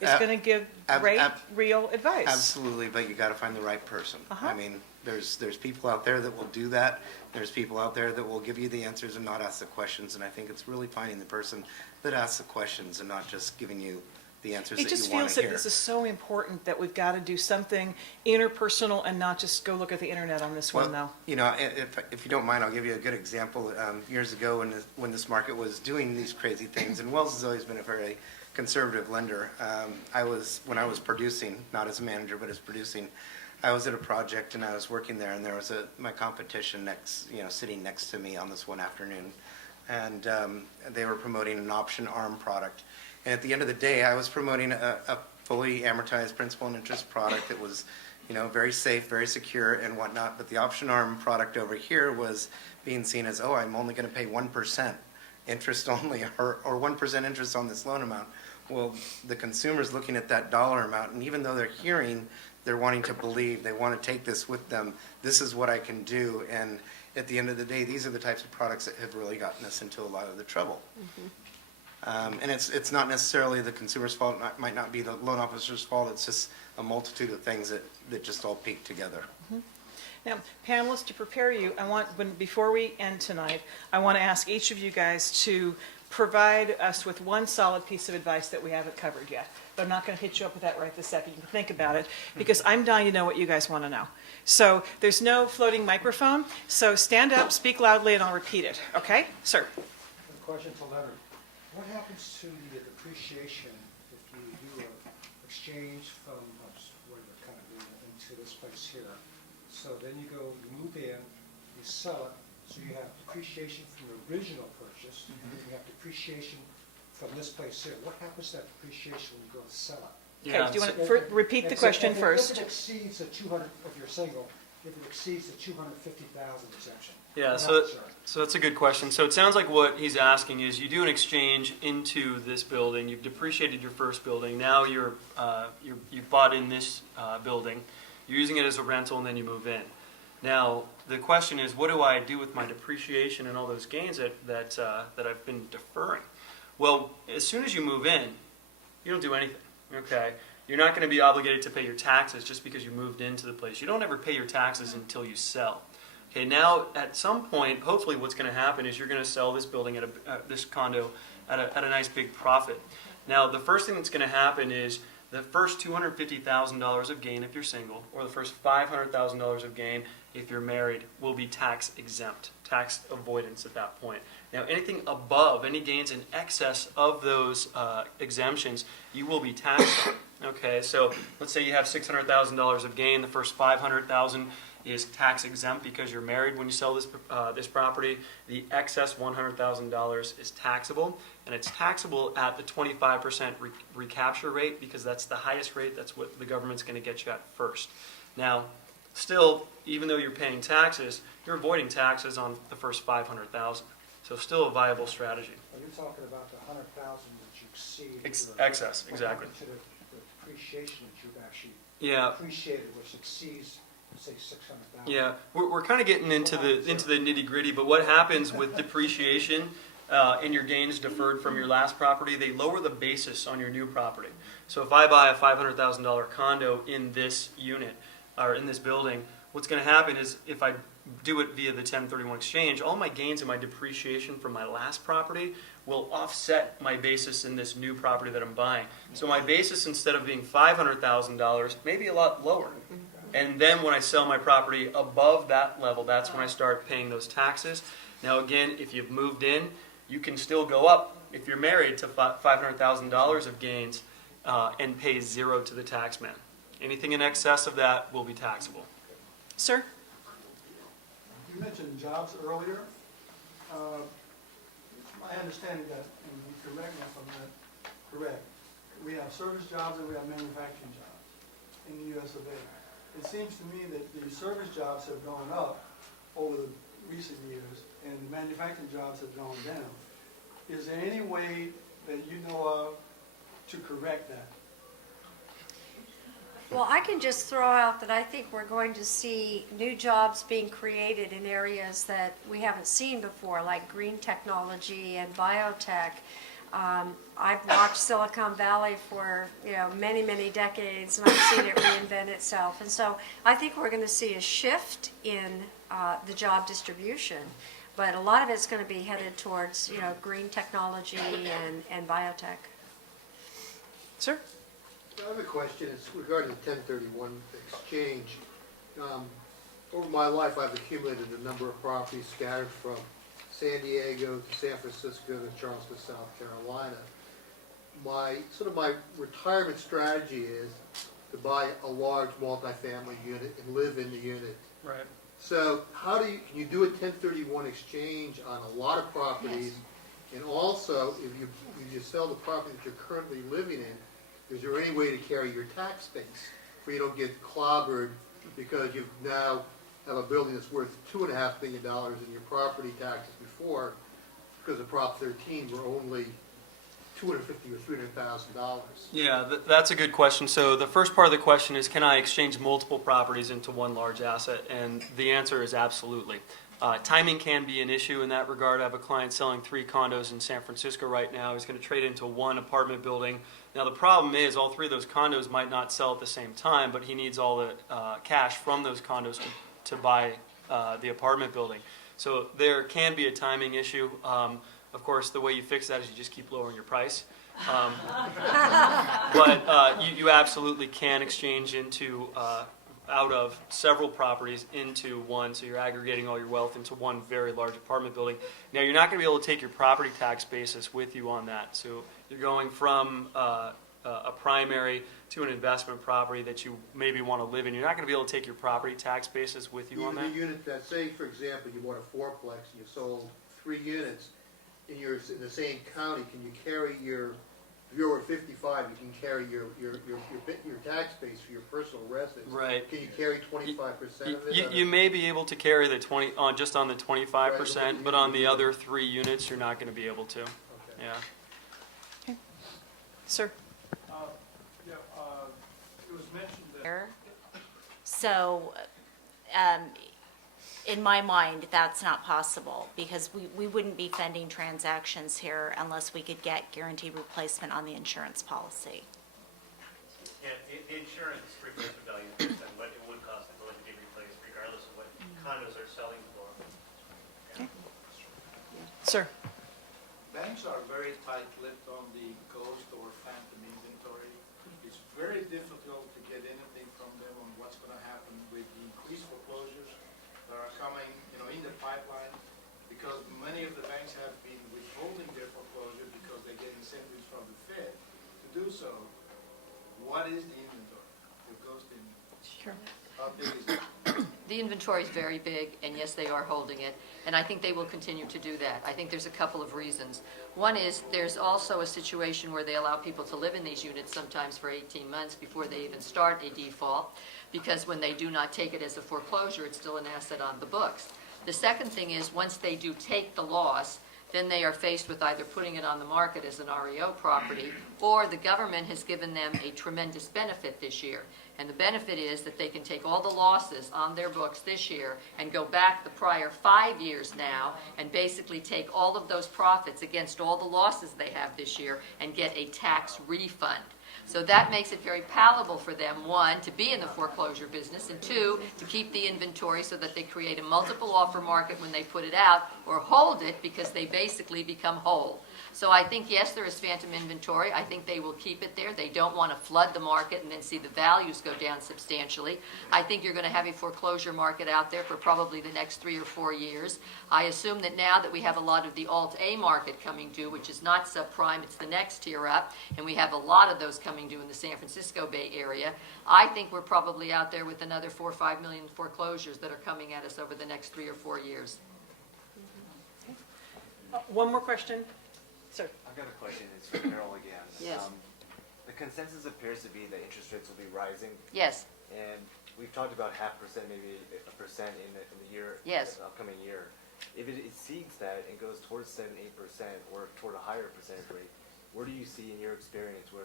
is going to give great, real advice. Absolutely, but you got to find the right person. Uh-huh. I mean, there's people out there that will do that. There's people out there that will give you the answers and not ask the questions. And I think it's really finding the person that asks the questions and not just giving you the answers It that just you want feels to that hear. this is so important that we've got to do something interpersonal and not just go look at the internet on this one now. You know, if you don't mind, I'll give you a good example. Years ago, when this market was doing these crazy things, and Wells has always been a very conservative lender. When I was producing, not as a manager, but as producing, I was at a project and I was working there, and there was my competition sitting next to me on this one afternoon, and they were promoting an option ARM product. And at the end of the day, I was promoting a fully amortized principal and interest product that was, very safe, very secure and whatnot. But the option ARM product over here was being seen as, oh, I'm only going to pay 1% interest only, or 1% interest on this loan amount. Well, the consumer's looking at that dollar amount, and even though they're wanting to believe, they want to take this with them. This is what I can do. And at the end of the day, these are the types of products that have really gotten us into a lot of the trouble. Mm-hmm. And it's not necessarily the consumer's fault, might not be the loan officer's fault, it's just a multitude of things that just all peak together. Mm-hmm. Now, panelists, to prepare you, before we end tonight, I want to ask each of you guys to provide us with one solid piece of advice that we haven't covered yet. But I'm not going to hit you up with that right this second. You can think about it, because I'm dying to know what you guys want to know. So there's no floating microphone, so stand up, speak loudly, and I'll repeat it. Okay? Sir. A question to Leonard. What happens to the depreciation if you do an exchange from whatever kind of into this place here? So then you move in, you sell it, so you have depreciation from the original purchase, and then you have depreciation from this place here. What happens to that depreciation when you go to sell it? Okay, do you want to repeat the question first? If it exceeds the 200, if you're single, if it exceeds the 250,000 exemption. Yeah, so that's a good question. So it sounds like what he's asking is you do an exchange into this building. You've depreciated your first building. Now you've bought in this building. You're using it as a rental, and then you move in. Now the question is, what do I do with my depreciation and all those gains that I've been deferring? Well, as soon as you move in, you don't do anything. Okay, you're not going to be obligated to pay your taxes just because you moved into the place. You don't ever pay your taxes until you sell. Okay, now at some point, hopefully what's going to happen is you're going to sell this building this condo at a nice big profit. Now the first thing that's going to happen is the first $250,000 of gain if you're single, or the first $500,000 of gain if you're married, will be tax exempt, tax avoidance at that point. Now anything above, any gains in excess of those exemptions, you will be taxed on. Okay, so let's say you have $600,000 of gain, the first $500,000 is tax exempt because you're married when you sell this property. The excess $100,000 is taxable, and it's taxable at the 25% recapture rate because that's the highest rate. That's what the government's going to get you at first. Now, still, even though you're paying taxes, you're avoiding taxes on the first $500,000. So still a viable strategy. Are you talking about the 100,000 that you exceed? Excess, exactly. To the depreciation that you've actually Yeah. appreciated, which exceeds, say, 600,000. Yeah, we're kind of getting into the nitty gritty, but what happens with depreciation and your gains deferred from your last property? They lower the basis on your new property. So if I buy a $500,000 condo in this unit or in this building, what's going to happen is if I do it via the 1031 exchange, all my gains and my depreciation from my last property will offset my basis in this new property that I'm buying. So my basis, instead of being $500,000, may be a lot lower. And then when I sell my property above that level, that's when I start paying those taxes. Now again, if you've moved in, you can still go up, if you're married, to $500,000 of gains and pay zero to the tax man. Anything in excess of that will be taxable. Sir? You mentioned jobs earlier. It's my understanding that, and you correct me if I'm not correct, we have service jobs and we have manufacturing jobs in the U.S. of A. It seems to me that the service jobs have gone up over the recent years and the manufacturing jobs have gone down. Is there any way that you know of to correct that? Well, I can just throw out that I think we're going to see new jobs being created in areas that we haven't seen before, like green technology and biotech. I've watched Silicon Valley for, many, many decades, and I've seen it reinvent itself. And so I think we're going to see a shift in the job distribution, but a lot of it's going to be headed towards, green technology and biotech. Sir? I have a question. It's regarding the 1031 exchange. Over my life, I've accumulated a number of properties scattered from San Diego to San Francisco to Charleston, South Carolina. My retirement strategy is to buy a large multifamily unit and live in the unit. Right. So can you do a 1031 exchange on a lot of properties? And also, if you sell the property that you're currently living in, is there any way to carry your tax base where you don't get clobbered because you now have a building that's worth $2.5 billion in your property taxes before, because of Prop 13 were only $250,000 or $300,000? Yeah, that's a good question. So the first part of the question is, can I exchange multiple properties into one large asset? And the answer is absolutely. Timing can be an issue in that regard. I have a client selling 3 condos in San Francisco right now. He's going to trade into 1 apartment building. Now the problem is all 3 of those condos might not sell at the same time, but he needs all the cash from those condos to buy the apartment building. So there can be a timing issue. Of course, the way you fix that is you just keep lowering your price. But you absolutely can exchange into out of several properties into one, so you're aggregating all your wealth into one very large apartment building. Now, you're not going to be able to take your property tax basis with you on that. So you're going from a primary to an investment property that you maybe want to live in. You're not going to be able to take your property tax basis with you on Even that. the unit that, say, for example, you bought a fourplex and you sold 3 units, and you're in the same county, can you carry if you're over 55, you can carry your tax base for your personal residence. Right. Can you carry 25% of it? You may be able to carry the 20 on just on the 25%, Right. but on the other 3 units, you're not going to be able to. Okay. Yeah. Sir? It was mentioned that. there. So, in my mind, that's not possible, because we wouldn't be funding transactions here unless we could get guaranteed replacement on the insurance policy. Yeah, the insurance replacement value is based on what it would cost the building to be replaced, regardless of what condos are selling for. Sir? Banks are very tight-lipped on the ghost or phantom inventory. It's very difficult to get anything from them on what's going to happen with the increased foreclosures that are coming, in the pipeline, because many of the banks have been withholding their foreclosure because they get incentives from the Fed to do so. What is the inventory, the ghost inventory? Sure. How big is it? The inventory is very big, and yes, they are holding it, and I think they will continue to do that. I think there's a couple of reasons. One is there's also a situation where they allow people to live in these units sometimes for 18 months before they even start a default, because when they do not take it as a foreclosure, it's still an asset on the books. The second thing is, once they do take the loss, then they are faced with either putting it on the market as an REO property, or the government has given them a tremendous benefit this year. And the benefit is that they can take all the losses on their books this year and go back the prior 5 years now and basically take all of those profits against all the losses they have this year and get a tax refund. So that makes it very palatable for them, 1, to be in the foreclosure business, and 2, to keep the inventory so that they create a multiple offer market when they put it out, or hold it because they basically become whole. So I think, yes, there is phantom inventory. I think they will keep it there. They don't want to flood the market and then see the values go down substantially. I think you're going to have a foreclosure market out there for probably the next 3 or 4 years. I assume that now that we have a lot of the Alt-A market coming due, which is not subprime, it's the next tier up, and we have a lot of those coming due in the San Francisco Bay Area, I think we're probably out there with another 4 or 5 million foreclosures that are coming at us over the next 3 or 4 years. One more question? Sir? I've got a question. It's for Carol again. Yes. The consensus appears to be that interest rates will be rising, Yes, and we've talked about 0.5%, maybe 1% in the year, Yes. the upcoming year. If it exceeds that and goes towards 7-8% or toward a higher percentage rate, where do you see in your experience where